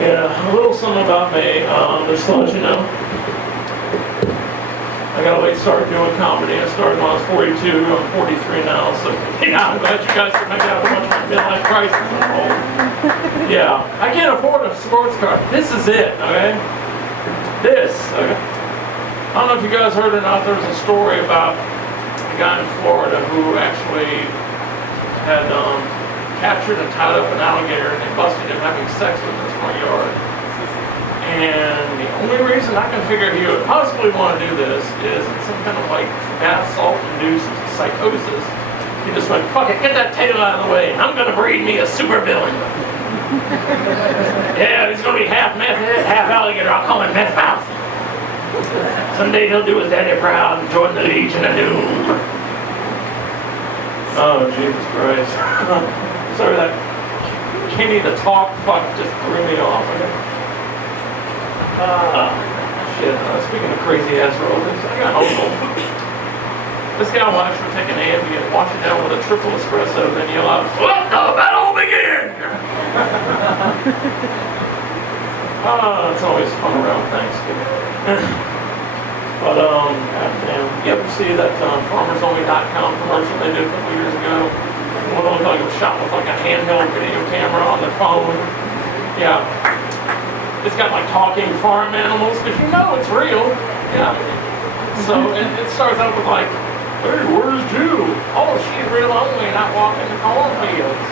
Yeah, a little something about me. Just to let you know, I got a late start doing comedy. I started when I was 42. I'm 43 now, so yeah, I'm glad you guys can make out how much my midlife crisis is involved. Yeah, I can't afford a sports car. This is it, okay? This, okay? I don't know if you guys heard or not, there was a story about a guy in Florida who actually had captured and tied up an alligator, and they busted him having sex with him in his front yard. And the only reason I can figure he would possibly want to do this is in some kind of like bath salt-induced psychosis. He just went, fuck it, get that tail out of the way. I'm going to breed me a super villain. Yeah, he's going to be half meth head, half alligator. I'll call him Meth Mouth. Someday he'll do his daddy proud and join the Legion of Doom. Oh, Jesus Christ. Sorry, that Kenny the talk fuck just threw me off. Shit, speaking of crazy ass relatives, I got hopeful. This guy will actually take an Ambien, wash it down with a triple espresso, then yell out, let the battle begin! It's always fun around Thanksgiving. But, goddamn, you ever see that FarmersOnly.com commercial they did a couple years ago? One looked like it was shot with like a handheld video camera on their phone. Yeah. It's got like talking farm animals, because you know it's real. Yeah. So it starts out with like, hey, where's Jew? Oh, she's real lonely, not walking the cornfields.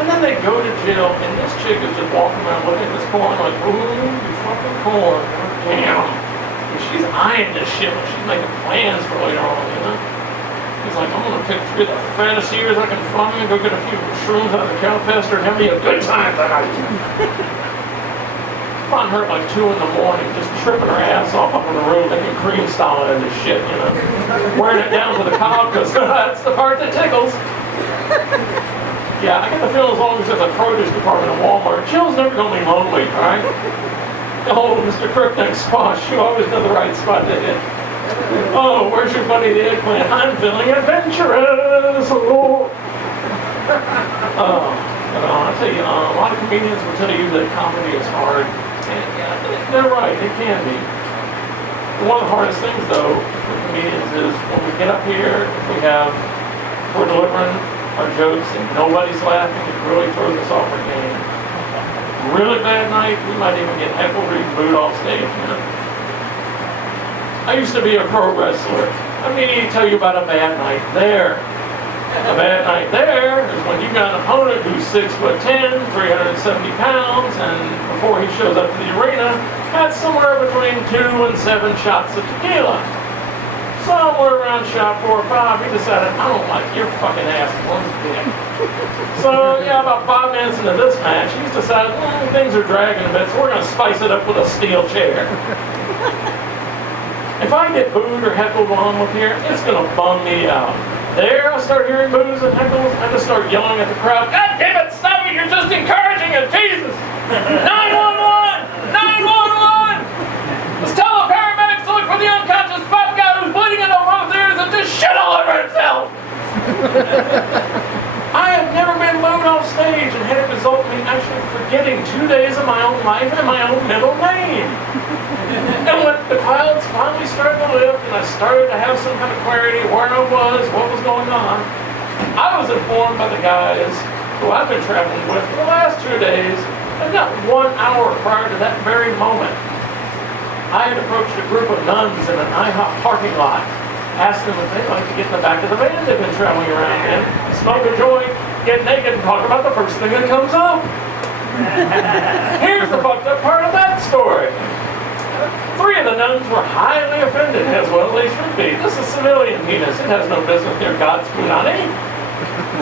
And then they go to jail, and this chick is just walking around looking at this corn like, ooh, you fucking corn. Damn. And she's eyeing this shit when she's making plans for later on, you know? He's like, I'm gonna pick 3 of the fattest ears I can find and go get a few shrooms out of the cow pasture and have me a good time tonight. Find her at like 2 in the morning, just tripping her ass off up on the road, making cream style out of this shit, you know? Wearing it down to the cob, because that's the part that tickles. Yeah, I get the feeling as long as there's a produce department at Walmart, Jill's never gonna be lonely, alright? Oh, Mr. Crookneck Squash, you always know the right spot to hit. Oh, where's your buddy the eggplant? I'm feeling adventurous. Oh. I'll tell you, a lot of comedians will tell you that comedy is hard. And yeah, they're right, it can be. One of the hardest things, though, for comedians is when we get up here, if we're delivering our jokes and nobody's laughing, it really throws us off our game. Really bad night, we might even get heckled or even booed off stage, you know? I used to be a pro wrestler. Let me tell you about a bad night there. A bad night there is when you got an opponent who's 6'10", 370 pounds, and before he shows up to the arena, had somewhere between 2 and 7 shots of tequila. Somewhere around shot 4 or 5, he decided, I don't like your fucking ass one bit. So, yeah, about 5 minutes into this match, he's decided, things are dragging a bit, so we're going to spice it up with a steel chair. If I get booed or heckled while I'm up here, it's going to bum me out. There, I start hearing boos and heckles. I just start yelling at the crowd, God damn it, stop it, you're just encouraging it, Jesus! 911! 911! Let's tell the paramedics to look for the unconscious fat guy who's bleeding into both ears and just shit all over himself! I have never been booed off stage and had it result in me actually forgetting 2 days of my own life and my own middle name. And when the clouds finally started to lift and I started to have some kind of clarity where I was, what was going on, I was informed by the guys who I've been traveling with for the last 2 days, and not 1 hour prior to that very moment, I had approached a group of nuns in an IHOP parking lot, asked them if they'd like to get in the back of the van they've been traveling around in, smoke a joint, get naked, and talk about the first thing that comes up. Here's the fucked up part of that story. 3 of the nuns were highly offended, as well they should be. This is civilian penis. It has no business near God's punani.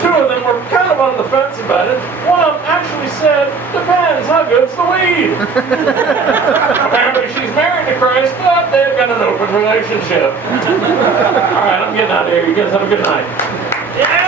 2 of them were kind of on the fence about it. One of them actually said, depends, how good's the weed? Apparently she's married to Christ, but they've got an open relationship. All right, I'm getting out of here. You guys have a good night. Yeah!